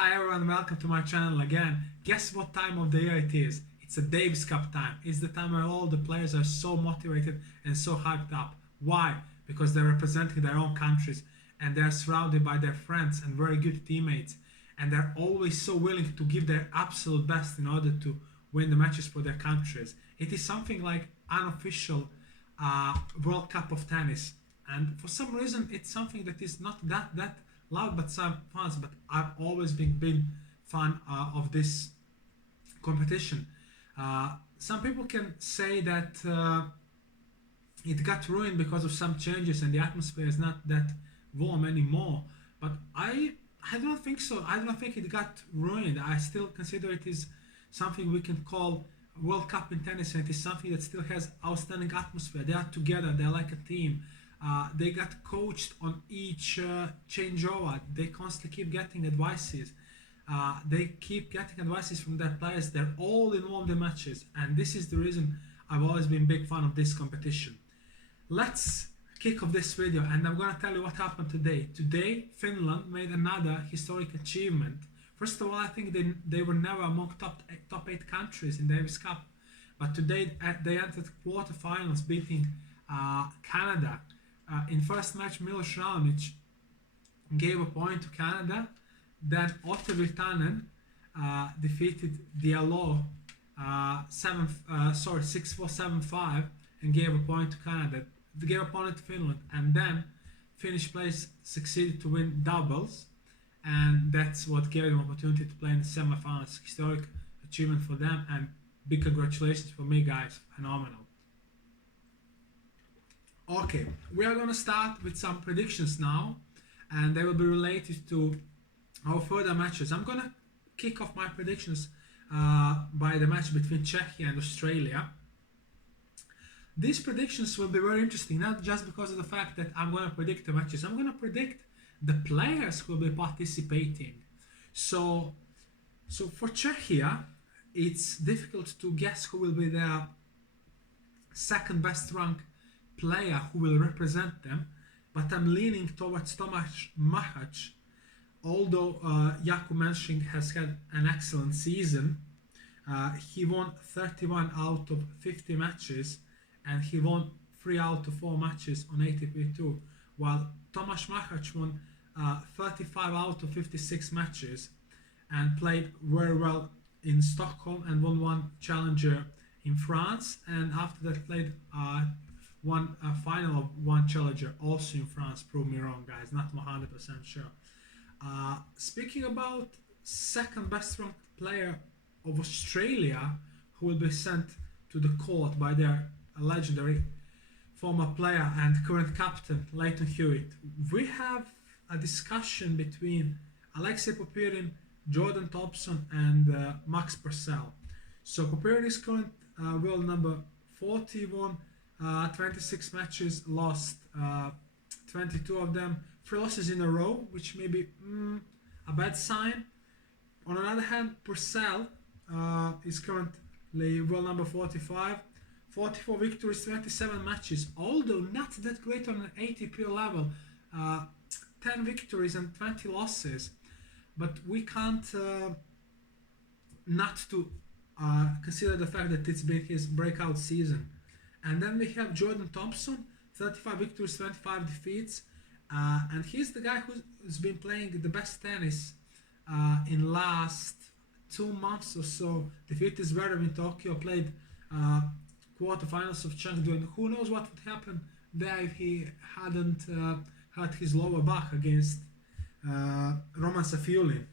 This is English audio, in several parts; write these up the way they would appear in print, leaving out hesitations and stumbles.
Hi everyone, welcome to my channel again. Guess what time of the year it is? It's a Davis Cup time. It's the time where all the players are so motivated and so hyped up. Why? Because they're representing their own countries and they're surrounded by their friends and very good teammates, and they're always so willing to give their absolute best in order to win the matches for their countries. It is something like unofficial World Cup of tennis, and for some reason it's something that is not that loud but some fans. But I've always been fan of this competition. Some people can say that it got ruined because of some changes and the atmosphere is not that warm anymore. But I don't think so. I don't think it got ruined. I still consider it is something we can call World Cup in tennis, and it is something that still has outstanding atmosphere. They are together. They're like a team. They got coached on each changeover. They constantly keep getting advices. They keep getting advices from their players. They're all involved in matches, and this is the reason I've always been big fan of this competition. Let's kick off this video, and I'm gonna tell you what happened today. Today, Finland made another historic achievement. First of all, I think they were never among top 8 countries in the Davis Cup, but today they entered quarterfinals, beating Canada. In first match, Milos Raonic gave a point to Canada. Then Otto Virtanen defeated Diallo 6-4, 7-5 and gave a point to Canada. They gave a point to Finland, and then Finnish players succeeded to win doubles, and that's what gave them opportunity to play in the semifinals. Historic achievement for them, and big congratulations for me, guys. Phenomenal. Okay, we are gonna start with some predictions now, and they will be related to our further matches. I'm gonna kick off my predictions by the match between Czechia and Australia. These predictions will be very interesting, not just because of the fact that I'm gonna predict the matches. I'm gonna predict the players who will be participating. So for Czechia, it's difficult to guess who will be their second best ranked player who will represent them, but I'm leaning towards Tomáš Machac. Although Jakub Menšing has had an excellent season, he won 31 out of 50 matches, and he won 3 out of 4 matches on ATP Tour, while Tomáš Machac won 35 out of 56 matches and played very well in Stockholm and won one challenger in France, and after that played one final of one challenger also in France. Prove me wrong, guys, not 100% sure. Speaking about second best ranked player of Australia, who will be sent to the court by their legendary former player and current captain Leighton Hewitt, we have a discussion between Alexei Popyrin, Jordan Thompson, and Max Purcell. So Popyrin is current world number 41, 26 matches, lost 22 of them, 3 losses in a row, which may be a bad sign. On the other hand, Purcell is currently world number 45, 44 victories, 27 matches, although not that great on an ATP level, 10 victories and 20 losses. But we can't not to consider the fact that it's been his breakout season. And then we have Jordan Thompson, 35 victories, 25 defeats, and he's the guy who's been playing the best tennis in last 2 months or so. Defeated Zverev in Tokyo, played quarterfinals of Chengdu, and who knows what would happen there if he hadn't had his lower back against Roman Safiullin.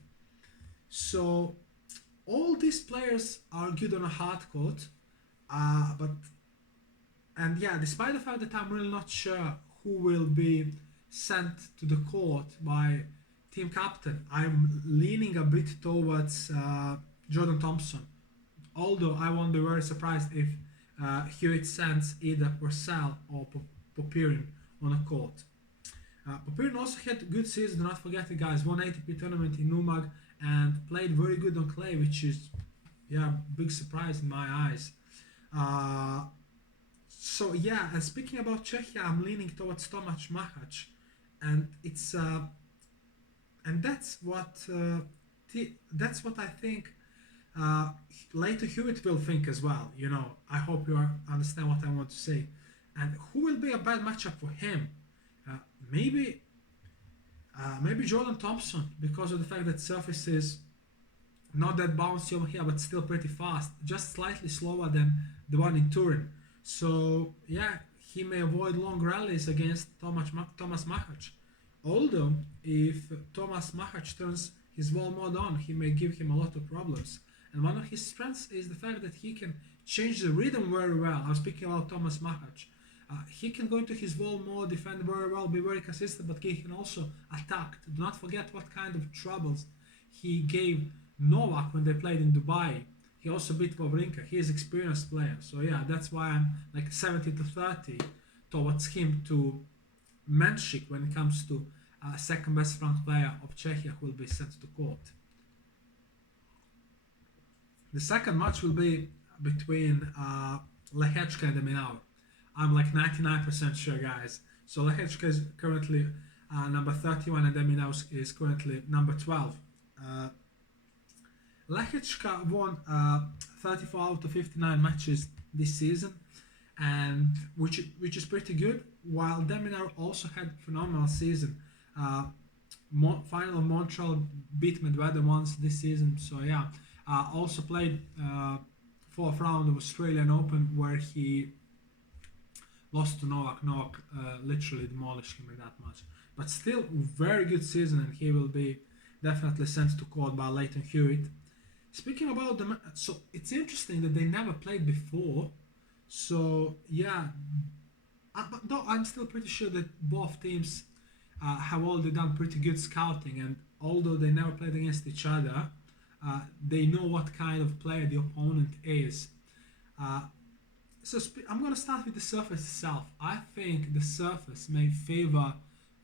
So all these players are good on a hard court, despite the fact that I'm really not sure who will be sent to the court by team captain, I'm leaning a bit towards Jordan Thompson. Although I won't be very surprised if Hewitt sends either Purcell or Popyrin on a court. Popyrin also had a good season, do not forget it, guys. Won ATP tournament in Numag and played very good on clay, which is big surprise in my eyes. And speaking about Czechia, I'm leaning towards Tomáš Machac, and it's and that's what that's what I think. Later Hewitt will think as well. You know, I hope you understand what I want to say. And who will be a bad matchup for him? Uh, maybe maybe Jordan Thompson, because of the fact that surface is not that bouncy over here, but still pretty fast, just slightly slower than the one in Turin. So yeah, he may avoid long rallies against Thomas Machac. Although if Thomas Machac turns his wall mode on, he may give him a lot of problems. And one of his strengths is the fact that he can change the rhythm very well. I'm speaking about Thomas Machac. He can go into his wall mode, defend very well, be very consistent, but he can also attack. Do not forget what kind of troubles he gave Novak when they played in Dubai. He also beat Wawrinka. He is an experienced player. So yeah, that's why I'm like 70 to 30 towards him to Menchik when it comes to second best ranked player of Czechia who will be sent to court. The second match will be between Lehečka and Deminaur. I'm like 99% sure, guys. So Lehečka is currently number 31 and Deminaur is currently number 12. Lehečka won 34 out of 59 matches this season, and which is pretty good. While Deminaur also had a phenomenal season. Final Montreal beat Medvedev once this season. So yeah, also played fourth round of Australian Open where he lost to Novak. Novak literally demolished him in that match. But still, very good season, and he will be definitely sent to court by Leighton Hewitt. Speaking about the, so it's interesting that they never played before. So yeah, but no, I'm still pretty sure that both teams have already done pretty good scouting, and although they never played against each other, they know what kind of player the opponent is. So I'm going to start with the surface itself. I think the surface may favor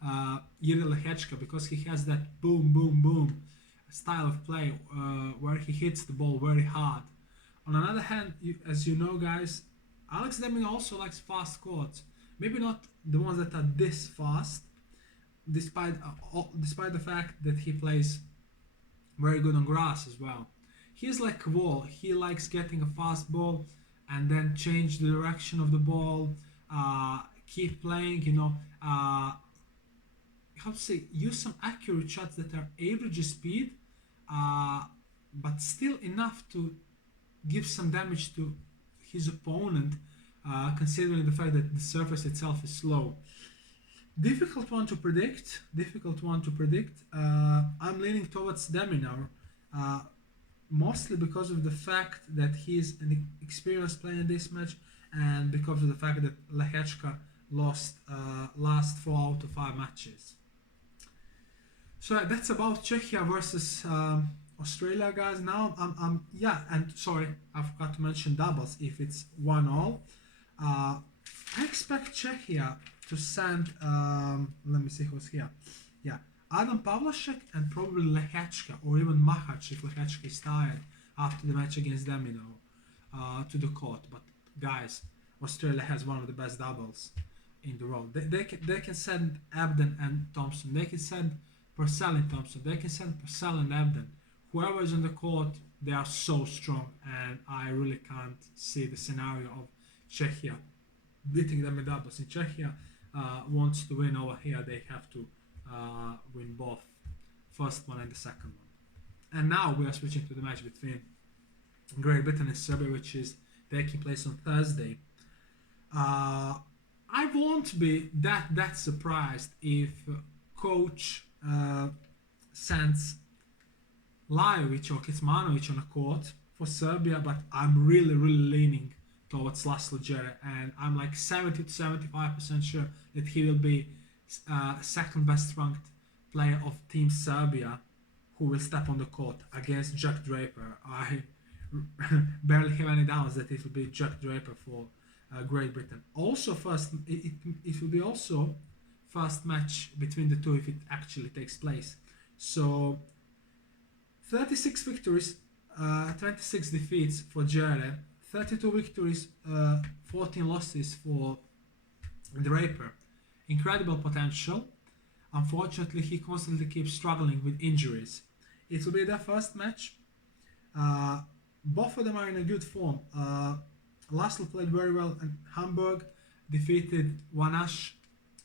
Jiri Lehečka because he has that boom, boom, boom style of play where he hits the ball very hard. On another hand, as you know, guys, Alex de Minaur also likes fast courts. Maybe not the ones that are this fast, despite the fact that he plays very good on grass as well. He's like a wall. He likes getting a fast ball and then change the direction of the ball, keep playing, you know, how to say, use some accurate shots that are average speed, but still enough to give some damage to his opponent, considering the fact that the surface itself is slow. Difficult one to predict. I'm leaning towards de Minaur, mostly because of the fact that he's an experienced player in this match, and because of the fact that Lehečka lost last 4 out of 5 matches. So that's about Czechia versus Australia, guys. Now yeah, and sorry, I forgot to mention doubles. If it's 1-1, I expect Czechia to send, let me see who's here. Yeah, Adam Pavlashek and probably Lehečka or even Machac if Lehečka is tired after the match against de Minaur to the court. But guys, Australia has one of the best doubles in the world. They can send Abden and Thompson. They can send Purcell and Thompson. They can send Purcell and Abden. Whoever is on the court, they are so strong, and I really can't see the scenario of Czechia beating them in doubles. In Czechia wants to win over here, they have to win both first one and the second one. And now we are switching to the match between Great Britain and Serbia, which is taking place on Thursday. I won't be that surprised if coach sends Lajovic or Kecmanovic on a court for Serbia, but I'm really leaning towards Laslo Djere, and I'm like 70 to 75% sure that he will be second best ranked player of Team Serbia who will step on the court against Jack Draper. I barely have any doubts that it will be Jack Draper for Great Britain. Also, it will be also first match between the two if it actually takes place. So 36 victories, 26 defeats for Djere, 32 victories, 14 losses for Draper. Incredible potential. Unfortunately, he constantly keeps struggling with injuries. It will be their first match. Both of them are in a good form. Laszlo played very well in Hamburg, defeated Wanash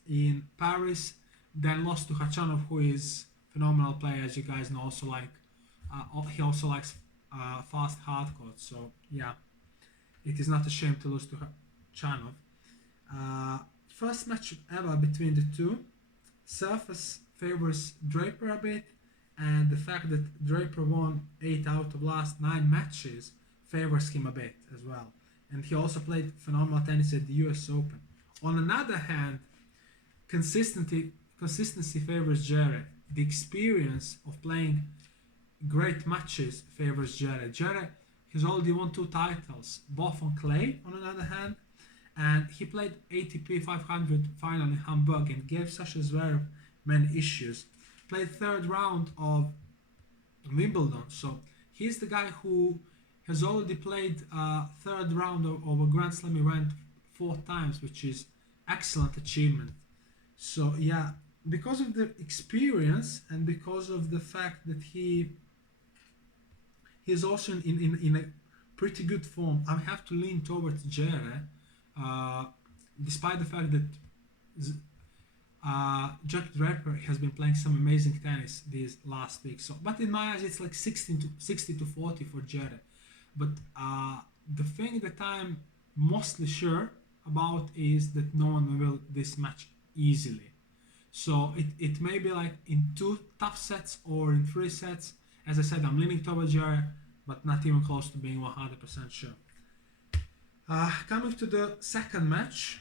in Paris, then lost to Khachanov, who is phenomenal player, as you guys know. Also he also likes fast hard courts. So yeah, it is not a shame to lose to Khachanov. First match ever between the two. Surface favors Draper a bit, and the fact that Draper won 8 out of last 9 matches favors him a bit as well. And he also played phenomenal tennis at the US Open. On another hand, consistency favors Jared. The experience of playing great matches favors Jared. Jared has already won 2 titles, both on clay on another hand, and he played ATP 500 final in Hamburg and gave Sasha Zverev many issues. Played third round of Wimbledon, so he's the guy who has already played third round of a Grand Slam event 4 times, which is excellent achievement. So yeah, because of the experience and because of the fact that he's also in a pretty good form, I have to lean towards Jere, despite the fact that Jack Draper has been playing some amazing tennis these last weeks. So, but in my eyes, it's like 60 to 40 for Jere. But the thing that I'm mostly sure about is that no one will this match easily. So it may be like in 2 tough sets or in 3 sets. As I said, I'm leaning towards Jere, but not even close to being 100% sure. Coming to the second match,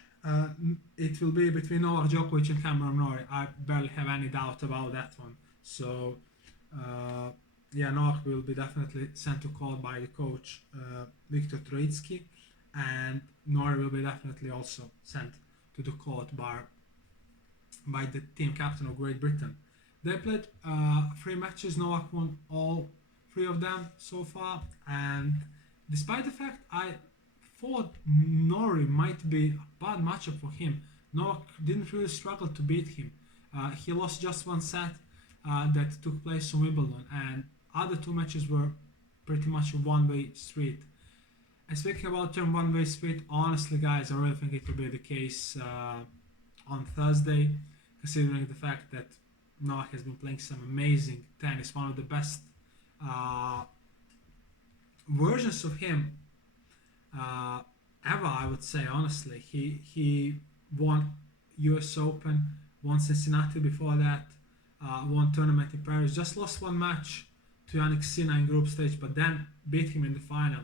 it will be between Novak Djokovic and Cameron Norrie. I barely have any doubt about that one. So yeah, Novak will be definitely sent to court by the coach Viktor Troitsky, and Norrie will be definitely also sent to the court by the team captain of Great Britain. They played 3 matches. Novak won all 3 of them so far, and despite the fact I thought Norrie might be a bad matchup for him, Novak didn't really struggle to beat him. He lost just 1 set that took place in Wimbledon, and other 2 matches were pretty much a one-way street. And speaking about term one-way street, honestly guys, I really think it will be the case on Thursday, considering the fact that Novak has been playing some amazing tennis, one of the best versions of him ever, I would say. Honestly, he won US Open, won Cincinnati before that, won tournament in Paris, just lost 1 match to Yannick Sinner in group stage, but then beat him in the final.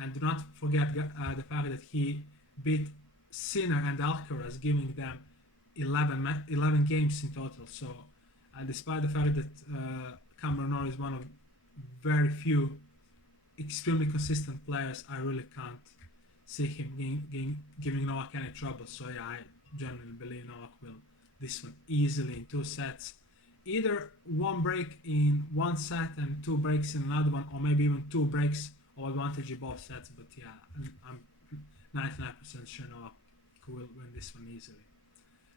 And do not forget the fact that he beat Sinner and Alcaraz, giving them 11 games in total. So despite the fact that Cameron Norrie is one of very few extremely consistent players, I really can't see him giving Novak any trouble. So yeah, I genuinely believe Novak will this one easily in 2 sets. Either 1 break in 1 set and 2 breaks in another one, or maybe even 2 breaks or advantage in both sets. But yeah, I'm 99% sure Novak will win this one easily.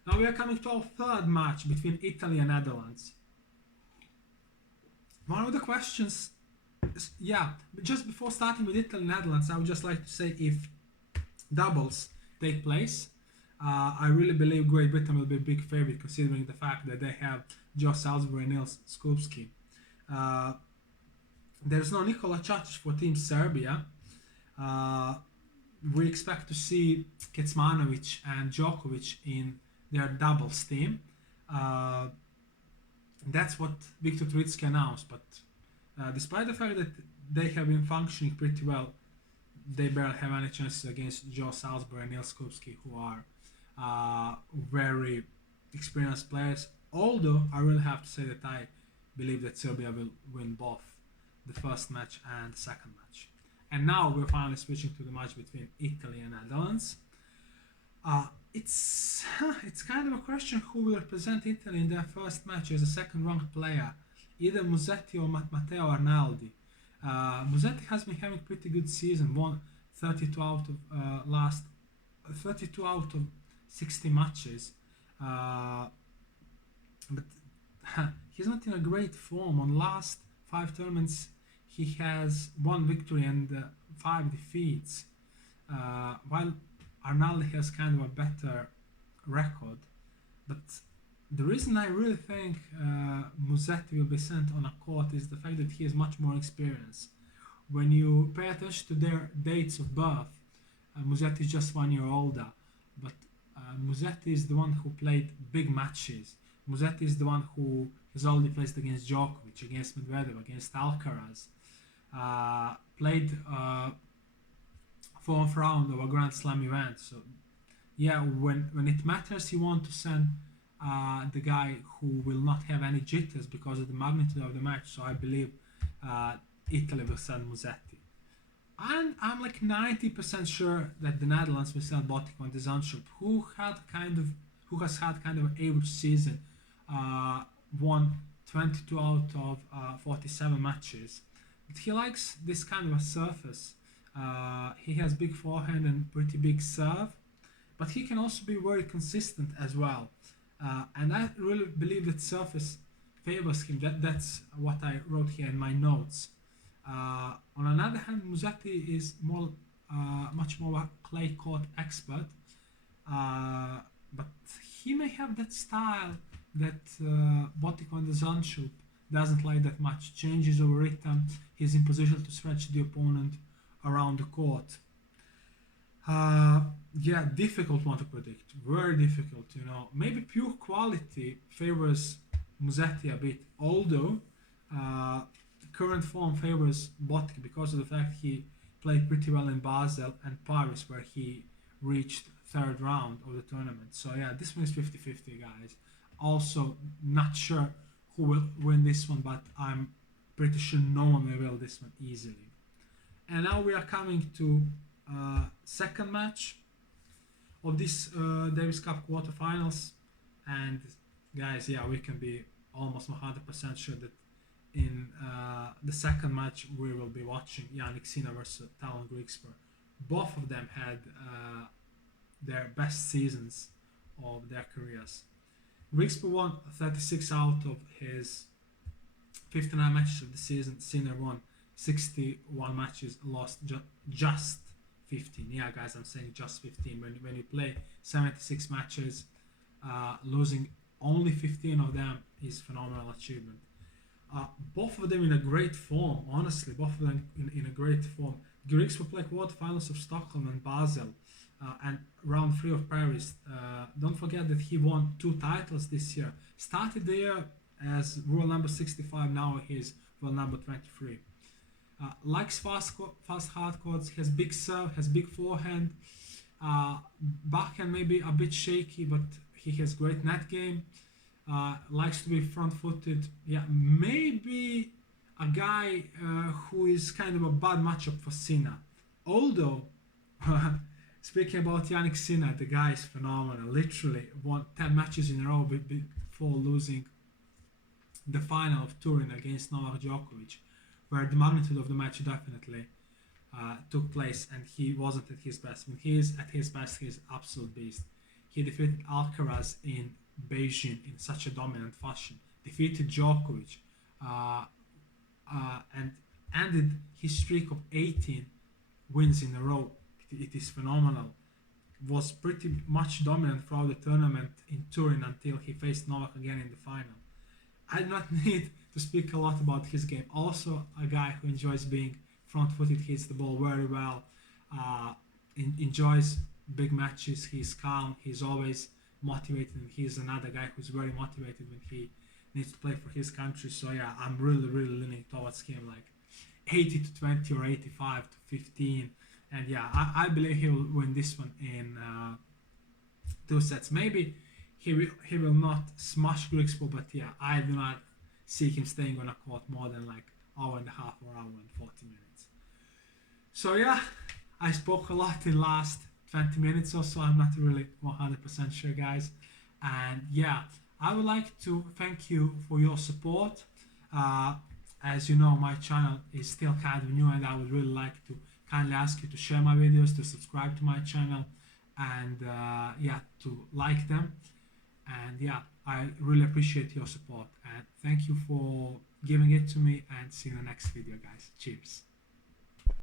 Now we are coming to our third match between Italy and Netherlands. One of the questions is, yeah, just before starting with Italy and Netherlands, I would just like to say if doubles take place, I really believe Great Britain will be a big favorite, considering the fact that they have Joe Salisbury and Nils Skupski. There's no Nikola Čačić for Team Serbia. We expect to see Kecmanovic and Djokovic in their doubles team. That's what Viktor Troitsky announced, but despite the fact that they have been functioning pretty well, they barely have any chances against Joe Salisbury and Nils Skupski, who are very experienced players. Although I really have to say that I believe that Serbia will win both the first match and the second match. And now we're finally switching to the match between Italy and Netherlands. It's kind of a question who will represent Italy in their first match as a second-ranked player, either Musetti or Matteo Arnaldi. Musetti has been having a pretty good season, won 32 out of 60 matches, but he's not in a great form. On last 5 tournaments, he has 1 victory and 5 defeats. While Arnaldo has kind of a better record, but the reason I really think Musetti will be sent on a court is the fact that he has much more experience. When you pay attention to their dates of birth, Musetti is just 1 year older, but Musetti is the one who played big matches. Musetti is the one who has already played against Djokovic, against Medvedev, against Alcaraz, played 4th round of a Grand Slam event. So yeah, when it matters, you want to send the guy who will not have any jitters because of the magnitude of the match. So I believe Italy will send Musetti. And I'm like 90% sure that the Netherlands will send Botic on the Zandschulp, who has had kind of an average season, won 22 out of 47 matches. But he likes this kind of a surface. He has big forehand and pretty big serve, but he can also be very consistent as well. And I really believe that surface favors him. That's what I wrote here in my notes. On another hand, Musetti is much more a clay court expert, but he may have that style that Botic on the Zandschulp doesn't like that much. Changes over rhythm, he's in position to stretch the opponent around the court. Yeah, difficult one to predict, very difficult, Maybe pure quality favors Musetti a bit, although current form favors Botic because of the fact he played pretty well in Basel and Paris, where he reached 3rd round of the tournament. So yeah, this one is 50-50, guys. Also, not sure who will win this one, but I'm pretty sure no one will win this one easily. And now we are coming to second match of this Davis Cup quarterfinals. And guys, yeah, we can be almost 100% sure that in the second match we will be watching Jannik Sinner versus Talon Griekspoor. Both of them had their best seasons of their careers. Griekspoor won 36 out of his 59 matches of the season. Sinner won 61 matches, lost just 15. Yeah, guys, I'm saying just 15. When you play 76 matches, losing only 15 of them is phenomenal achievement. Both of them in a great form, honestly, both of them in a great form. Griekspoor played quarterfinals of Stockholm and Basel, and round 3 of Paris. Don't forget that he won 2 titles this year. Started the year as world number 65, now he's world number 23. Likes fast hard courts, has big serve, has big forehand. Backhand maybe a bit shaky, but he has great net game. Likes to be front-footed. Yeah, maybe a guy who is kind of a bad matchup for Sinner. Although, speaking about Jannik Sinner, the guy is phenomenal. Literally won 10 matches in a row before losing the final of Turin against Novak Djokovic, where the magnitude of the match definitely took place, and he wasn't at his best. When he is at his best, he is absolute beast. He defeated Alcaraz in Beijing in such a dominant fashion, defeated Djokovic, and ended his streak of 18 wins in a row. It is phenomenal. Was pretty much dominant throughout the tournament in Turin until he faced Novak again in the final. I do not need to speak a lot about his game. Also a guy who enjoys being front-footed, hits the ball very well, enjoys big matches, he's calm, he's always motivated, and he's another guy who's very motivated when he needs to play for his country. So yeah, I'm really leaning towards him, like 80 to 20 or 85 to 15. And yeah, I believe he will win this one in 2 sets. Maybe he will not smash Griekspoor, but yeah, I do not see him staying on a court more than like hour and a half or hour and 40 minutes. So yeah, I spoke a lot in last 20 minutes or so. I'm not really 100% sure, guys. And yeah, I would like to thank you for your support. As you know, my channel is still kind of new, and I would really like to kindly ask you to share my videos, to subscribe to my channel, and yeah, to like them. And yeah, I really appreciate your support, and thank you for giving it to me, and see you in the next video, guys. Cheers.